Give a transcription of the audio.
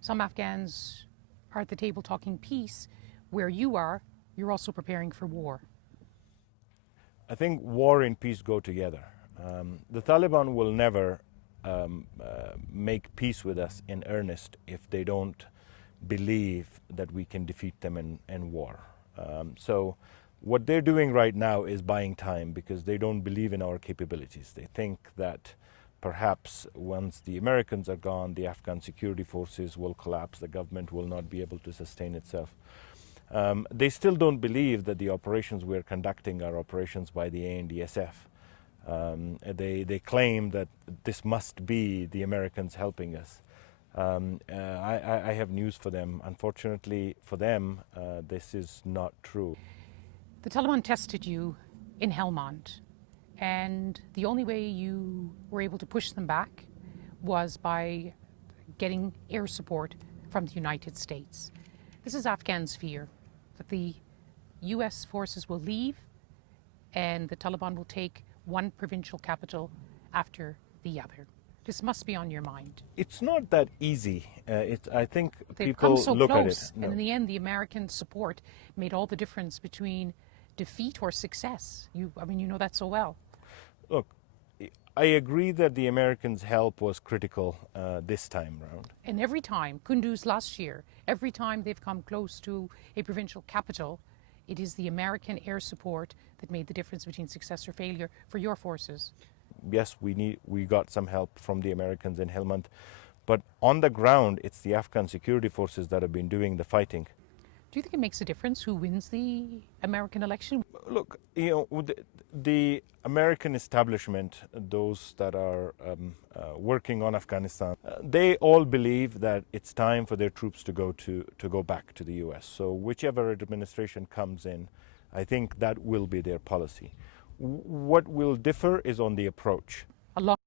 Some Afghans are at the table talking peace. Where you are, you're also preparing for war. I think war and peace go together. The Taliban will never make peace with us in earnest if they don't believe that we can defeat them in war. So what they're doing right now is buying time because they don't believe in our capabilities. They think that perhaps once the Americans are gone, the Afghan security forces will collapse, the government will not be able to sustain itself. They still don't believe that the operations we're conducting are operations by the ANDSF. They claim that this must be the Americans helping us. I have news for them. Unfortunately for them, this is not true. The Taliban tested you in Helmand, and the only way you were able to push them back was by getting air support from the United States. This is Afghans' fear, that the US forces will leave and the Taliban will take one provincial capital after the other. This must be on your mind. It's not that easy. I think They've people come so look close, at it. No. and in the end, the American support made all the difference between defeat or success. You know that so well. Look, I agree that the Americans' help was critical this time round. And every time, Kunduz last year, every time they've come close to a provincial capital, it is the American air support that made the difference between success or failure for your forces. Yes, we got some help from the Americans in Helmand, but on the ground, it's the Afghan security forces that have been doing the fighting. Do you think it makes a difference who wins the American election? Look, the American establishment, those that are working on Afghanistan, they all believe that it's time for their troops to go back to the U.S. So whichever administration comes in, I think that will be their policy. What will differ is on the approach. A lot